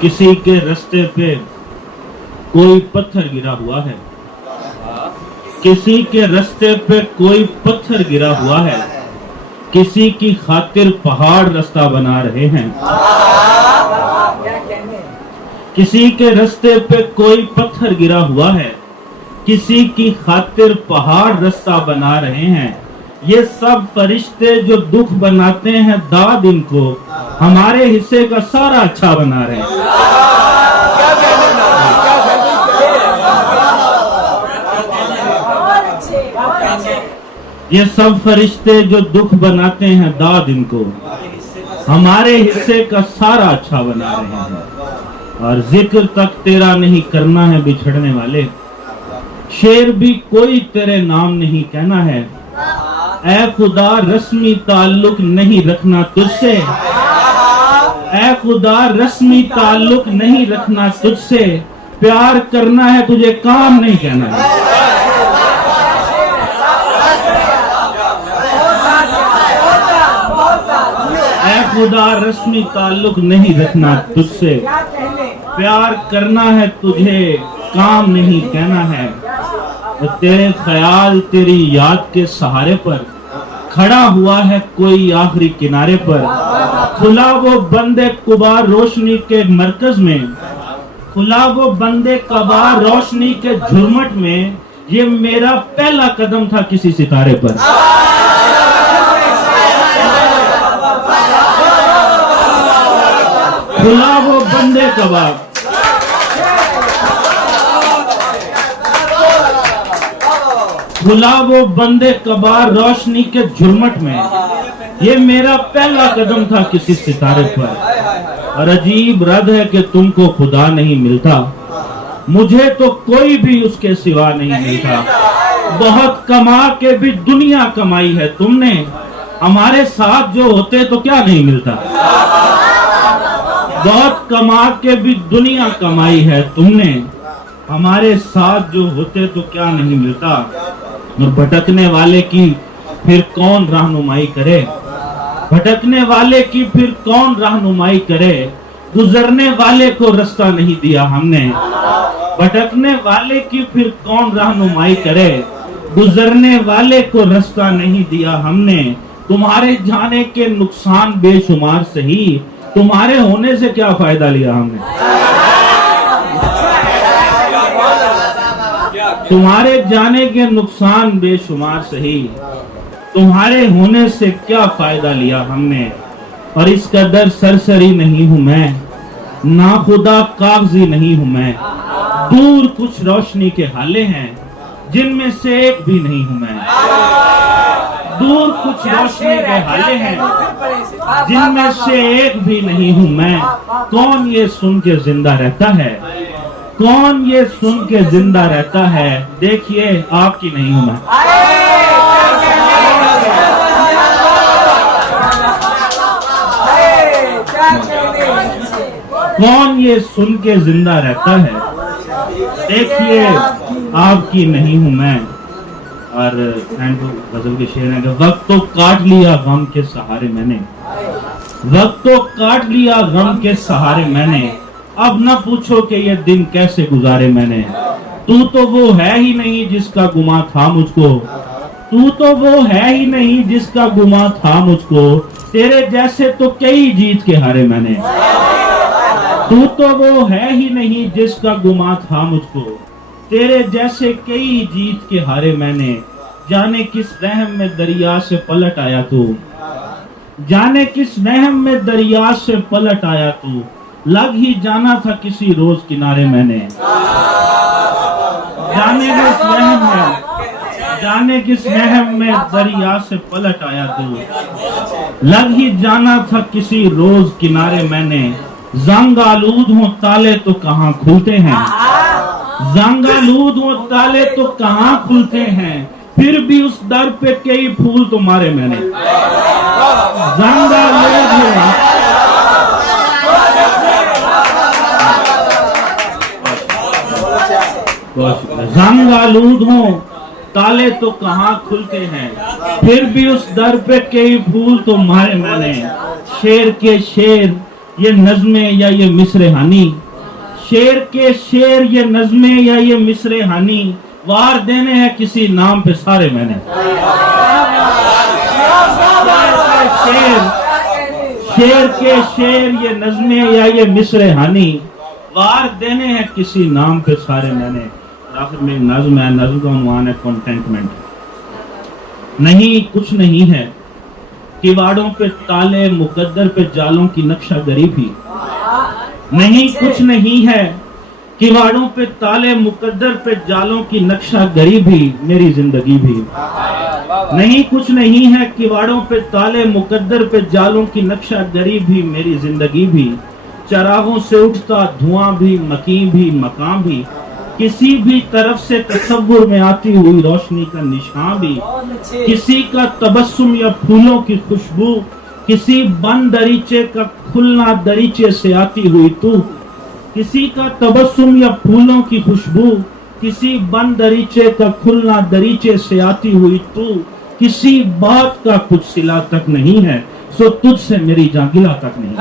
किसी के रास्ते पे कोई पत्थर गिरा हुआ है, किसी के रास्ते पे कोई पत्थर गिरा हुआ है, किसी की खातिर पहाड़ रास्ता बना रहे हैं। किसी के रास्ते पे कोई पत्थर गिरा हुआ है, किसी की खातिर पहाड़ रास्ता बना रहे हैं। ये सब फरिश्ते जो दुख बनाते हैं दाद इनको, हमारे हिस्से का सारा अच्छा बना रहे हैं। ये सब फरिश्ते जो दुख बनाते हैं दाद इनको, हमारे हिस्से का सारा अच्छा बना रहे हैं। और जिक्र तक तेरा नहीं करना है बिछड़ने वाले, शेर भी कोई तेरे नाम नहीं कहना है। ऐ खुदा रस्मी ताल्लुक नहीं रखना तुझसे, ऐ खुदा रस्मी ताल्लुक नहीं रखना तुझसे, प्यार करना है तुझे काम नहीं कहना है। ऐ खुदा रस्मी ताल्लुक नहीं रखना तुझसे, प्यार करना है तुझे काम नहीं कहना है। तेरे ख्याल तेरी याद के सहारे पर खड़ा हुआ है कोई आखिरी किनारे पर। खुला वो बंदे कुबा रोशनी के मरकज में, खुला वो बंदे कबा रोशनी के झुरमट में, ये मेरा पहला कदम था किसी सितारे पर। खुला वो बंदे कबा, खुला वो बंदे कबार रोशनी के झुरमट में, ये मेरा पहला कदम था किसी सितारे पर। और अजीब रद है कि तुमको खुदा नहीं मिलता, मुझे तो कोई भी उसके सिवा नहीं मिलता। बहुत कमा के भी दुनिया कमाई है तुमने, हमारे साथ जो होते तो क्या नहीं मिलता। बहुत कमा के भी दुनिया कमाई है तुमने, हमारे साथ जो होते तो क्या नहीं मिलता। और भटकने वाले की फिर कौन रहनुमाई करे, भटकने वाले की फिर कौन रहनुमाई करे, गुजरने वाले को रास्ता नहीं दिया हमने। भटकने वाले की फिर कौन रहनुमाई करे, गुजरने वाले को रास्ता नहीं दिया हमने। तुम्हारे जाने के नुकसान बेशुमार सही, तुम्हारे होने से क्या फायदा लिया हमने। तुम्हारे जाने के नुकसान बेशुमार सही, तुम्हारे होने से क्या फायदा लिया हमने। और इस कदर सरसरी नहीं हूँ मैं, ना खुदा कागजी नहीं हूँ मैं। दूर कुछ रोशनी के हाले हैं, जिनमें से एक भी नहीं हूँ मैं। दूर कुछ रोशनी के हाले हैं, जिनमें से एक भी नहीं हूँ मैं। कौन ये सुन के जिंदा रहता है, कौन ये सुन के जिंदा रहता है, देखिए आपकी नहीं हूं मैं। कौन ये सुन के जिंदा रहता है, देखिए आपकी नहीं हूं मैं। और गजल के शेर है कि वक्त तो काट लिया गम के सहारे मैंने, वक्त तो काट लिया गम के सहारे मैंने। अब न पूछो कि ये दिन कैसे गुजारे मैंने। तू तो वो है ही नहीं जिसका गुमा था मुझको, तू तो वो है ही नहीं जिसका गुमा था मुझको। तेरे जैसे तो कई जीत के हारे मैंने। तू तो वो है ही नहीं जिसका गुमा था मुझको, तेरे जैसे कई जीत के हारे मैंने। जाने किस रहम में दरिया से पलट आया तू, जाने किस रहम में दरिया से पलट आया तू। लग ही जाना था किसी रोज किनारे मैंने। जाने किस रहम में, जाने किस रहम में दरिया से पलट आया तू। लग ही जाना था किसी रोज किनारे मैंने। जंग आलूद हो ताले तो कहाँ खुलते हैं, जंग आलूद हो ताले तो कहाँ खुलते हैं। फिर भी उस दर पे कई फूल तो मारे मैंने। जंग आलूद हो, जंग आलूद हो ताले तो कहाँ खुलते हैं, फिर भी उस दर पे कई फूल तो मारे मैंने। शेर के शेर ये नज़्में या ये मिसरेहानी, शेर के शेर ये नज़्में या ये मिसरेहानी, वार देने हैं किसी नाम पे सारे मैंने। शेर के शेर ये नज़्में या ये मिसरेहानी, वार देने हैं किसी नाम पे सारे मैंने। आखिर में नज़्म है, नज़्म का उन्वान है कंटेंटमेंट। नहीं कुछ नहीं है, किवाड़ों पे ताले, मुकद्दर पे जालों की नक्शा गरीबी। नहीं कुछ नहीं है, किवाड़ों पे ताले, मुकद्दर पे जालों की नक्शा गरीबी, मेरी जिंदगी भी। नहीं कुछ नहीं है, किवाड़ों पे ताले, मुकद्दर पे जालों की नक्शा गरीबी, मेरी जिंदगी भी। चरागों से उठता धुआं भी, मकीं भी, मकान भी, किसी भी तरफ से तसव्वुर में आती हुई रोशनी का निशान भी। किसी का तबस्सुम या फूलों की खुशबू, किसी बंद दरीचे का खुलना, दरीचे से आती हुई तू। किसी का तबस्सुम या फूलों की खुशबू, किसी बंद दरीचे का खुलना, दरीचे से आती हुई तू। किसी बात का कुछ सिला तक नहीं है, सो तुझसे मेरी जागिला तक नहीं।